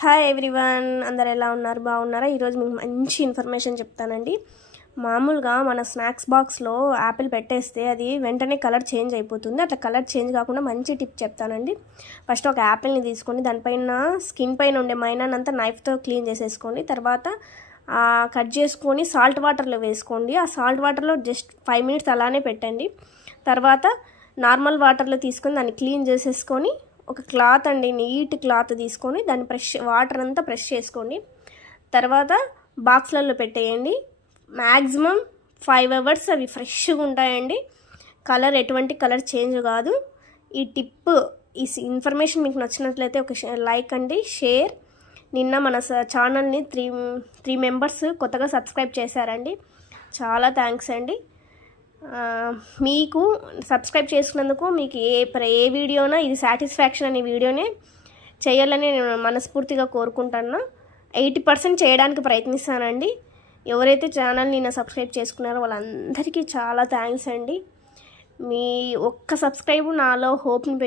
Hi everyone అందరు ఎలా ఉన్నారు? బాగున్నారా? ఈరోజు మీకు మంచి ఇన్ఫర్మేషన్ చెప్తానండి. మామూలుగా మన స్నాక్స్ బాక్స్లో యాపిల్ పెట్టేస్తే అది వెంటనే కలర్ చేంజ్ అయిపోతుంది. అట్లా కలర్ చేంజ్ కాకుండా మంచి టిప్ చెప్తానండి. ఫస్ట్ ఒక యాపిల్ని తీసుకొని దానిపైన స్కిన్ పైన ఉండే మైనాన్ అంతా నైఫ్తో క్లీన్ చేసేసుకోండి. తర్వాత కట్ చేసుకొని సాల్ట్ వాటర్లో వేసుకోండి. ఆ సాల్ట్ వాటర్లో జస్ట్ ఫైవ్ మినిట్స్ అలానే పెట్టండి. తర్వాత నార్మల్ వాటర్లో తీసుకొని దాన్ని క్లీన్ చేసేసుకొని ఒక క్లాత్ అండి నీట్ క్లాత్ తీసుకొని దాన్ని ప్రెష్ వాటర్ అంతా ప్రెష్ చేసుకోండి. తర్వాత బాక్స్లలో పెట్టేయండి. మ్యాక్సిమం ఫైవ్ అవర్స్ అవి ఫ్రెష్గా ఉంటాయండి. కలర్ ఎటువంటి కలర్ చేంజ్ కాదు. ఈ టిప్ ఈ ఇన్ఫర్మేషన్ మీకు నచ్చినట్లయితే ఒక లైక్ అండి షేర్. నిన్న మన ఛానల్ని త్రీ త్రీ మెంబర్స్ కొత్తగా సబ్స్క్రైబ్ చేశారండి. చాలా థ్యాంక్స్ అండి. మీకు సబ్స్క్రైబ్ చేసుకున్నందుకు మీకు ఏ ప్ర- ఏ వీడియోనా ఇది సాటిస్ఫాక్షన్ అనే వీడియోనే చేయాలని నేను మనస్ఫూర్తిగా కోరుకుంటున్నా. ఎయిటీ పర్సెంట్ చేయడానికి ప్రయత్నిస్తానండి. ఎవరైతే ఛానల్ నిన్న సబ్స్క్రైబ్ చేసుకున్నారో వాళ్ళందరికీ చాలా థ్యాంక్స్ అండి. మీ ఒక్క సబ్స్క్రైబ్ నాలో హోప్ని పె